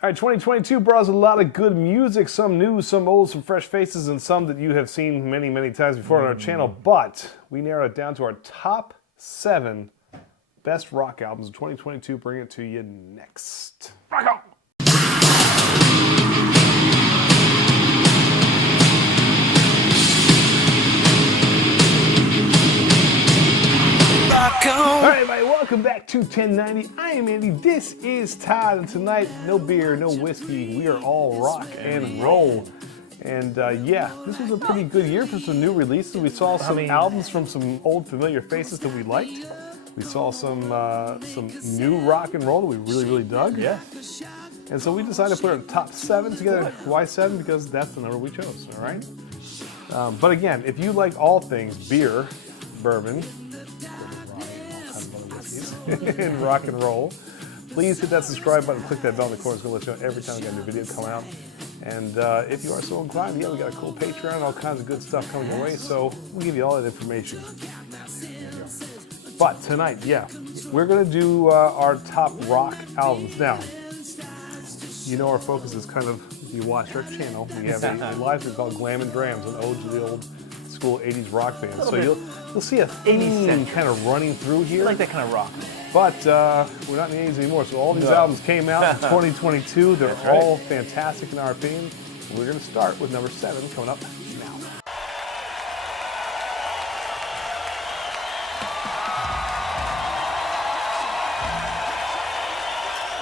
All right, 2022 brought us a lot of good music, some new, some old, some fresh faces, and some that you have seen many, many times before on our channel. But we narrowed it down to our top 7 best rock albums of 2022. Bring it to you next. Rock on! All right, everybody, welcome back to 1090. I am Andy, this is Todd, and tonight, no beer, no whiskey, we are all rock and roll. And yeah, this was a pretty good year for some new releases. We saw some albums from some old familiar faces that we liked. We saw some new rock and roll that we really, really dug. Yeah. And so we decided to put our top 7 together. Why 7? Because that's the number we chose, all right? But again, if you like all things beer, bourbon, and rock and roll, please hit that subscribe button, click that bell in the corner. It's going to let you know every time we got a new video come out. And if you are so inclined, yeah, we got a cool Patreon, all kinds of good stuff coming your way, so we'll give you all that information. But tonight, yeah, we're going to do our top rock albums. Now, you know our focus is kind of, if you watch our channel, we have a live stream called Glam and Drams, an ode to the old school 80s rock bands. So you'll see a theme kind of running through here. I like that kind of rock. But we're not in the 80s anymore, so all these albums came out in 2022. They're all fantastic in our opinion. We're going to start with number 7 coming up now.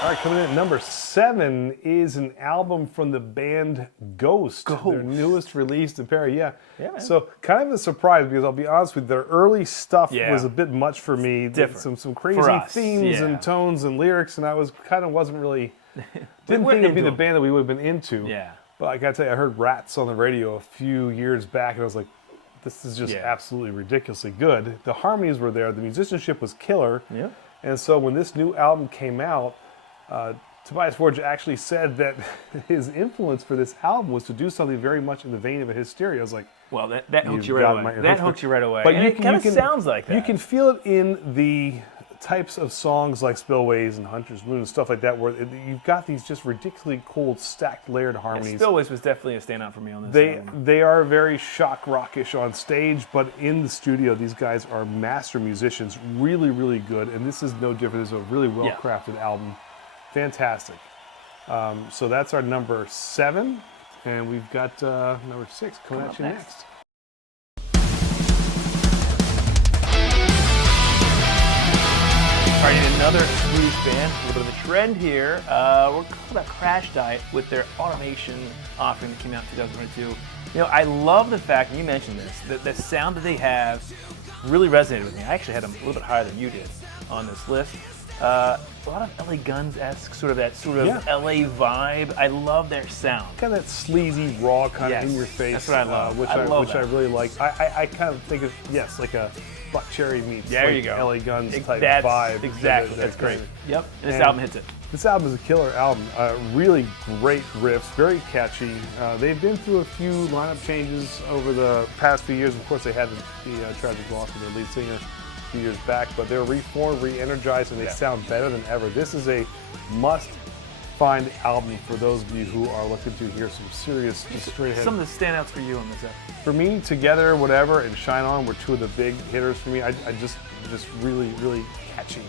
All right, coming in at number 7 is an album from the band Ghost. Their newest release in Paris. Yeah, so kind of a surprise because I'll be honest with you, their early stuff was a bit much for me. Different. Some crazy themes and tones and lyrics, and I wasn't really, didn't think it'd be the band that we would have been into. Yeah. But I gotta tell you, I heard Rats on the radio a few years back, and I was like, this is just absolutely ridiculously good. The harmonies were there, the musicianship was killer. Yeah. And so when this new album came out, Tobias Forge actually said that his influence for this album was to do something very much in the vein of a Hysteria. I was like, well, that hooks you right away. That hooks you right away. But it kind of sounds like that. You can feel it in the types of songs like Spillways and Hunter's Moon and stuff like that, where you've got these just ridiculously cool, stacked, layered harmonies. Yeah, Spillways was definitely a standout for me on this album. They are very shock rockish on stage, but in the studio, these guys are master musicians, really, really good. And this is no different. This is a really well-crafted album. Fantastic. So that's our number 7, and we've got number 6 coming at you next. All right, another Swedish band, a little bit of a trend here. We're talking about Crash Diet with their automation offering that came out in 2022. You know, I love the fact, and you mentioned this, that the sound that they have really resonated with me. I actually had them a little bit higher than you did on this list. A lot of LA Guns-esque, sort of LA vibe. I love their sound. Kind of that sleazy, raw, kind of in your face. That's what I love. Which I really like. I kind of think of, like a Buck Cherry meets there you go. LA Guns type vibe. Exactly. That's great. Yep. And this album hits it. This album is a killer album. Really great riffs, very catchy. They've been through a few lineup changes over the past few years. Of course, they had the tragic loss of their lead singer few years back, but they're reformed, re-energized, and they sound better than ever. This is a must-find album for those of you who are looking to hear some serious, just straight ahead. Some of the standouts for you on this episode. For me, Together, Whatever, and Shine On were 2 of the big hitters for me. I just really, really catchy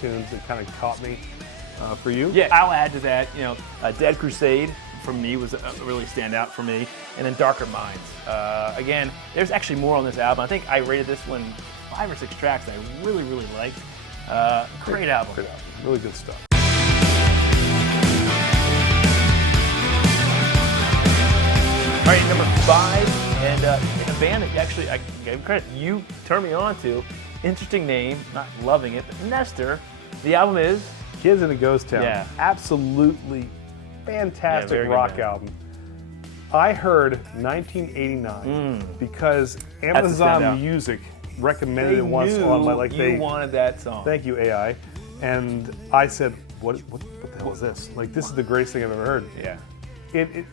tunes that kind of caught me. For you? Yeah, I'll add to that, Dead Crusade for me was a really standout for me, and then Darker Minds. Again, there's actually more on this album. I think I rated this one 5 or 6 tracks I really, really liked. Great album. Great album. Really good stuff. All right, number 5, and in a band that actually I gave credit, you turned me on to. Interesting name, not loving it, but Nestor. The album is Kids in a Ghost Town. Yeah. Absolutely fantastic rock album. I heard 1989 because Amazon Music recommended it once on my you wanted that song. Thank you, AI. And I said, what the hell is this? Like, this is the greatest thing I've ever heard. Yeah.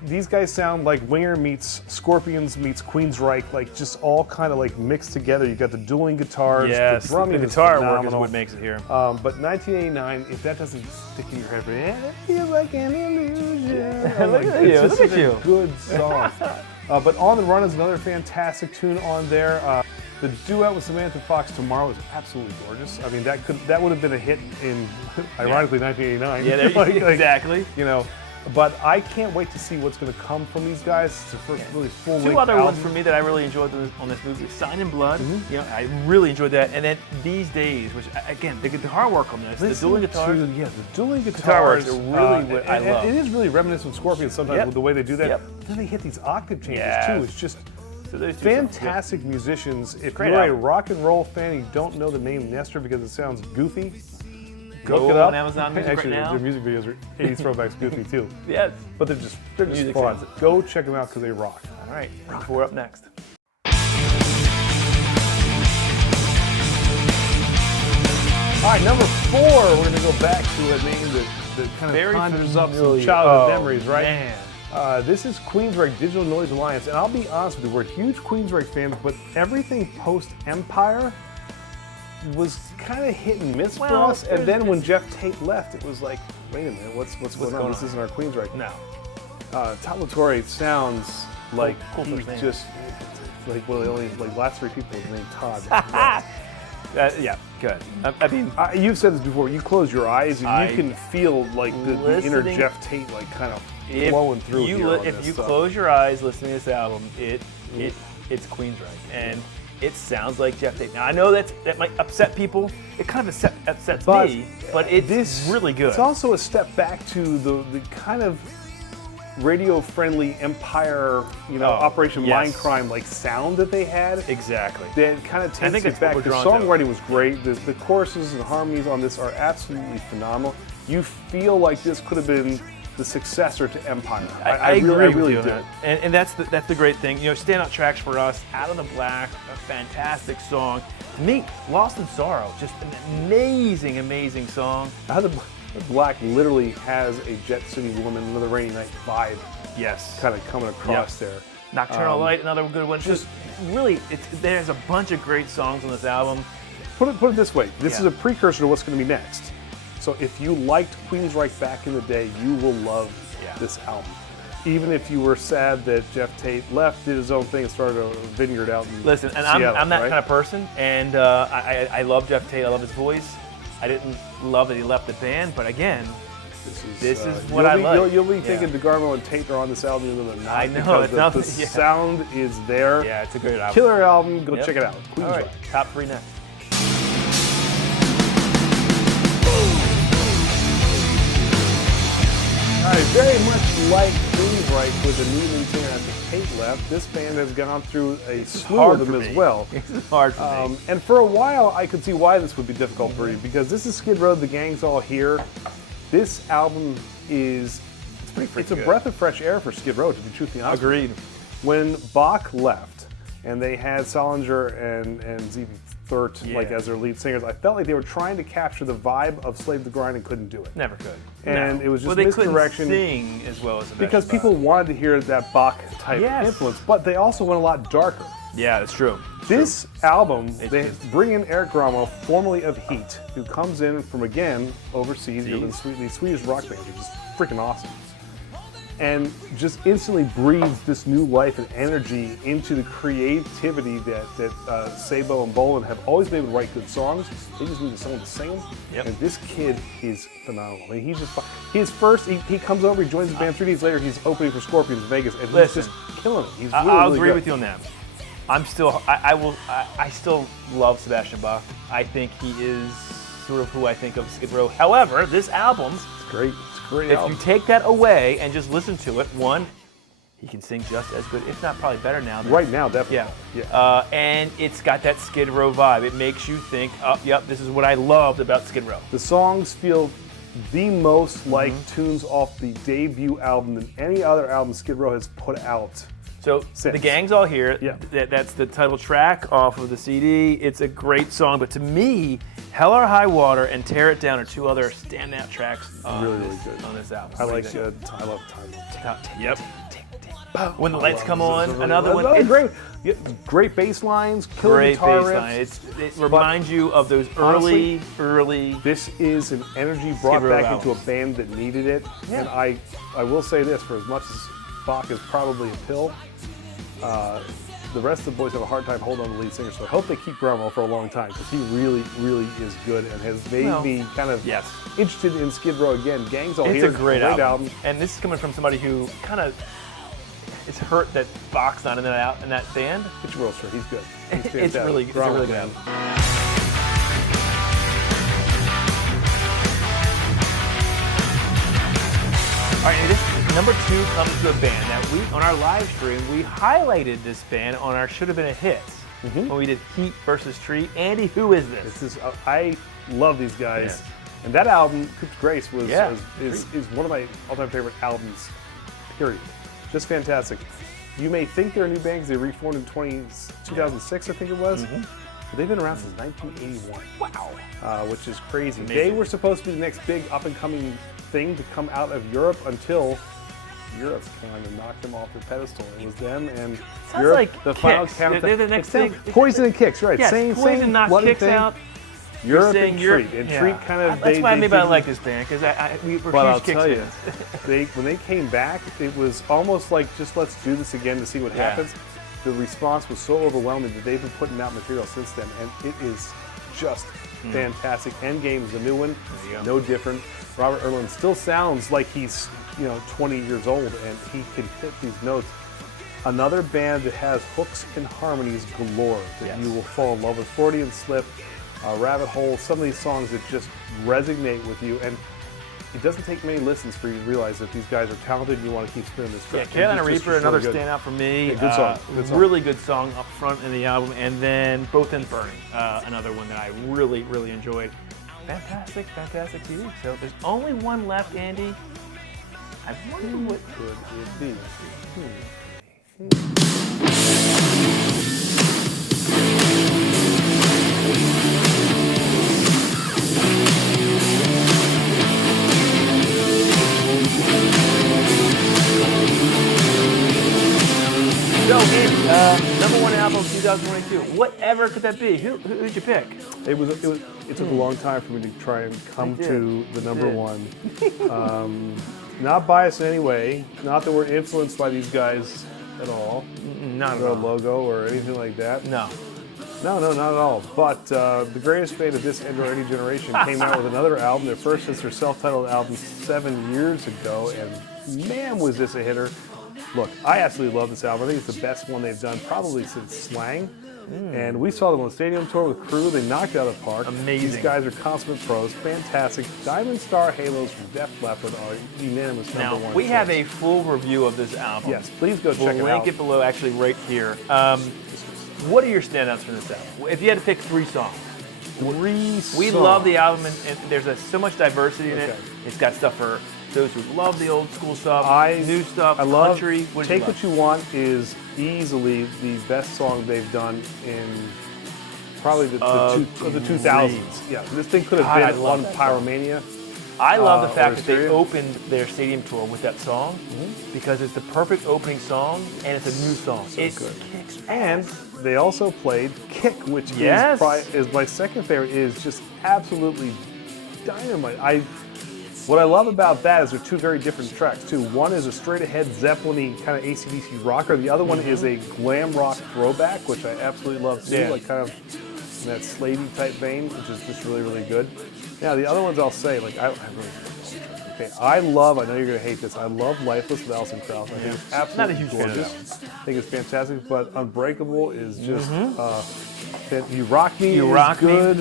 These guys sound like Winger meets Scorpions meets Queensryche, like just all kind of like mixed together. You got the dueling guitars, Yes, the drumming, the guitar is work is phenomenal. what makes it here. But 1989, if that doesn't stick in your head, it feels like an illusion. I'm Look like, at it's you, just look at such a you. good song. But On the Run is another fantastic tune on there. The duet with Samantha Fox, Tomorrow, is absolutely gorgeous. I mean, that would have been a hit in, ironically, 1989. Yeah, there, exactly. You know, but I can't wait to see what's going to come from these guys. It's their first really full-length Two other album. ones for me that I really enjoyed on this movie: Sign in Blood. You know, I really enjoyed that. And then These Days, which again, the guitar work on this, the dueling guitars. The dueling Guitar work guitars is really what I love. It is really reminiscent of Scorpions sometimes Yep. with the way they do that. Yep. Then they hit these octave changes Yes. too. It's just So those two fantastic musicians. If Great you're a album. rock and roll fan and you don't know the name Nestor because it sounds goofy, Go look it up. on Amazon Music Actually, right now. their music videos are 80s throwbacks goofy too. Yes. But they're just Music fun. fans. Go check them out because they rock. All right. We're up next. All right, number 4, we're going to go back to a name that kind of Very conjures up some familiar. childhood Oh, memories, right? man. This is Queensryche Digital Noise Alliance, and I'll be honest with you, we're huge Queensryche fans, but everything post-Empire was kind of hit and miss for Well, us. And then when Jeff Tate left, it was like, wait a minute, what's going on? going This on? isn't our Queensryche. No. Todd LaTorre sounds like cool he's first name. just like one of the only last 3 people named Todd. Yeah, good. I mean, You've said this before. You close your eyes and you can feel like the inner Listening- Jeff Tate like kind of if flowing through you here. On if this you stuff. close your eyes listening to this album, it's Queensryche, and it sounds like Jeff Tate. Now I know that might upset people. It kind of upsets But me, but it's really good. It's also a step back to the kind of radio-friendly Empire, Operation yes. Mindcrime like sound that they had. Exactly. That kind of I takes think it that's what back. we're The drawn to. songwriting was great. The choruses and harmonies on this are absolutely phenomenal. You feel like this could have been the successor to Empire. I agree with really you on do. that. And that's the great thing. You know, standout tracks for us, Out of the Black, a fantastic song. To me, Lost in Sorrow, just an amazing, amazing song. How the Black literally has a Jet City Woman, Another Rainy Night vibe Yes. kind of coming across there. Nocturnal Light, another good one. Just really, there's a bunch of great songs on this album. Put it this way. This Yeah. is a precursor to what's going to be next. So if you liked Queensryche back in the day, you will love this album. Even if you were sad that Jeff Tate left, did his own thing, and started a vineyard out in Listen, and Seattle, I'm that right? kind of person, and I love Jeff Tate. I love his voice. I didn't love that he left the band, but again, this is what you'll I be, like. You'll be thinking DeGarmo and Tate are on this album, even though they're not. I know, because it's the, not- the yeah. sound is there. Yeah, it's a great album. Killer album. Go Yep. check it out. All Queensryche. right, top 3 next. All right, very much like Queensryche with the new lead singer after Tate left, this band has gone through a slew hard of them for as me. well. It's hard for me. And for a while, I could see why this would be difficult for you, because this is Skid Row, The Gang's All Here. This album is, it's a good. breath of fresh air for Skid Row, to be truthfully honest. Agreed. When Bach left, and they had Solinger and Zeke Thurt like Yeah. as their lead singers, I felt like they were trying to capture the vibe of Slave to the Grind and couldn't do it. Never could. And No. it was just well, they misdirection. couldn't sing as well as the Because best people wanted to hear that Bach type Yes. influence, but they also went a lot darker. Yeah, that's true. This album, they just- bring in Eric Gramo, formerly of Heat, who comes in from, again, overseas, doing these Swedish rock bands, which is freaking awesome. And just instantly breathes this new life and energy into the creativity that Sabo and Bolin have always been able to write good songs. They just need someone to sing them. Yep. And this kid is phenomenal. I mean, he's just he comes over, he joins the band 3 days later, he's opening for Scorpions in Vegas, and he's Listen, just killing it. He's I'll really agree good. with you on that. I still love Sebastian Bach. I think he is sort of who I think of Skid Row. However, this album, It's great. It's a great if album. you take that away and just listen to it, one, he can sing just as good, if not probably better now. Than Right now, definitely. Yeah. And it's got that Skid Row vibe. It makes you think, oh, yep, this is what I loved about Skid Row. The songs feel the most like tunes off the debut album than any other album Skid Row has put out. So Since. The Gang's All Here. Yeah. That's the title track off of the CD. It's a great song, but to me, Hell or High Water and Tear It Down are two other standout tracks Really good. on this album. I What do like. you think? I love Time. Yep. When the lights come on, another one. That's It's great. Yeah, great bass lines, killer great guitar bass riffs. line. It reminds you of those early. This is an energy brought Row back into a albums. band that needed it. Yeah. And I will say this, for as much as Bach is probably a pill, the rest of the boys have a hard time holding on to the lead singer. So I hope they keep Grumwell for a long time, because he really, really is good and has made me kind of interested in Skid Row again. Gang's All It's Here. a great album. And this is coming from somebody who kind of is hurt that Bach's not in that band. It's real sure. He's good. He's It's a really good album. All right, this number 2 comes to a band that we, on our live stream, we highlighted this band on our Should Have Been a Hits when we did Heat versus Tree. Andy, who is this? I love these guys. Yes. And that album, Coop's Grace, is one of my all-time favorite albums, period. Just fantastic. You may think they're a new band because they reformed in 2006, I think it was. But they've been around since 1981. Wow. Which is crazy. Amazing. They were supposed to be the next big up-and-coming thing to come out of Europe until Europe kind of knocked them off their pedestal. It was them and Sounds Europe, like the final Kicks. count. They're the next big. Poison and Kicks, right? Yes, same Poison knocked bloody Kicks thing. out. Europe saying and Europe- Treat. And yeah. Treat kind of That's why maybe I didn't- like this band, because we were But I'll huge Kicks tell you, fans. when they came back, it was almost like, just let's do this again to see what Yeah. happens. The response was so overwhelming that they've been putting out material since then, and it is just fantastic. Endgame is a new one, There you go. no different. Robert Earlman still sounds like he's 20 years old, and he can hit these notes. Another band that has hooks and harmonies galore that you will fall in love with. Freudian Slip, Rabbit Hole, some of these songs that just resonate with you, and it doesn't take many listens for you to realize that these guys are talented and you want to keep spinning this Yeah, track. Carolina It's just Reaper, another really good. standout for me. Yeah, good song, good song. Really good song up front in the album, and then Both Ends Burning, another one that I really, really enjoyed. Fantastic TV. So there's only one left, Andy. I wonder what. Could it be? So, Andy, number 1 album of 2022. Whatever could that be? Who'd you pick? It took a long time for me to try and come It did. to the number It one. Not biased in any way. Not that we're influenced by these guys at all. Not at Or a all. logo or anything like that. No. No, not at all. But the greatest band of this and or any generation came out with another album. Their first is their self-titled album 7 years ago, and man, was this a hitter. Look, I absolutely love this album. I think it's the best one they've done probably since Slang. And we saw them on the stadium tour with Crew. They knocked it out of the park. Amazing. These guys are consummate pros. Fantastic. Diamond Star Halos from Def Leppard are unanimous Now, number 1. we have choice. a full review of this album. Yes, please go We'll check it link out. it below, actually, right here. What are your standouts from this album? If you had to pick 3 songs. We love the album, and there's so much diversity in it. Okay. It's got stuff for those who love the old school stuff, new stuff, I love country. What Take What You Want is easily the best song they've done in probably the 2000s. Yeah, this thing could have God, I been love on that song. Pyromania. I love the or fact that they Hysteria. opened their stadium tour with that song because it's the perfect opening song and it's a new song. It kicks And they also played Kick, which Yes. is my second favorite. Is just absolutely dynamite. What I love about that is they're 2 very different tracks too. One is a straight ahead Zeppelin-y kind of AC/DC rocker. The other one is a glam rock throwback, which I absolutely love too, Yeah. like kind of in that Slavey type vein, which is just really, really good. Now the other ones I'll say, like I really, okay, I know you're gonna hate this. I love Lifeless with Alison Krauss. I think it's absolutely Not a huge fan of gorgeous. I think it's fantastic, but Unbreakable is just You Rock Me You is Rock Me. good.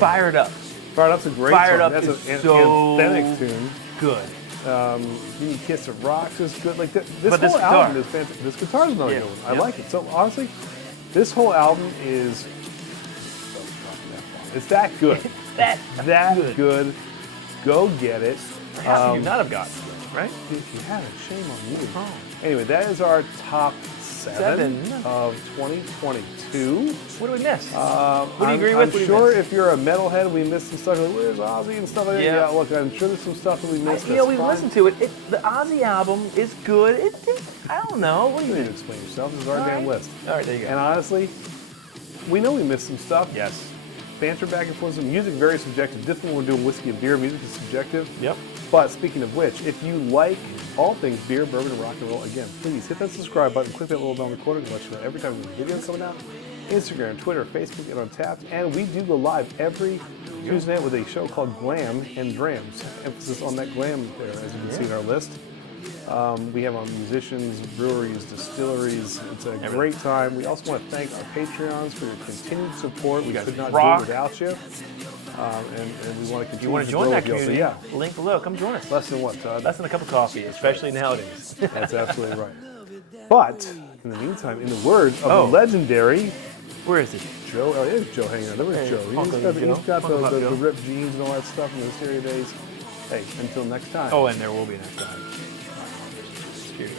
Fired Up. Fired Up's a great Fired song. Up That's is an so anthemic tune. good. Give Me a Kiss of Rocks is good. Like this But whole this guitar. album is fantastic. This guitar is another Yeah, good one. I yeah. like it. So honestly, this whole album is it's that good. That good. Go get it. How could you not have gotten it, right? If you haven't, shame on you. Anyway, that is our top 7 of 2022. What do we miss? What do you agree with? I'm sure if you're a metalhead, we missed some stuff. Like, where's Ozzy and stuff like that? Yeah. Look, I'm sure there's some stuff that we missed. We listened to it. The Ozzy album is good. I don't know. What do you You need think? to explain yourself. This is our damn list. All right, there you go. And honestly, we know we missed some stuff. Yes. Banter back and forth. Some music, very subjective. Different when we're doing whiskey and beer. Music is subjective. Yep. But speaking of which, if you like all things beer, bourbon, and rock and roll, again, please hit that subscribe button, click that little bell recording to let you know every time there's a video coming out. Instagram, Twitter, Facebook, and Untappd. And we do go live every Tuesday night with a show called Glam and Drams. Emphasis on that glam there, as you can see in our list. We have our musicians, breweries, distilleries. It's a great time. We also want to thank our Patreons for your continued support. We could not do it without you. And we want to continue. You want to to join grow that with you. community? So, yeah. Link below. Come join us. Less than what, Todd? Less than a cup of coffee, especially nowadays. That's absolutely right. But in the meantime, in the words of the legendary Where is he? Joe, it is Joe hanging out. There was Joe. He's got the ripped jeans and all that stuff in the stereo days. Hey, until next time. Oh, and there will be next time. Cheers.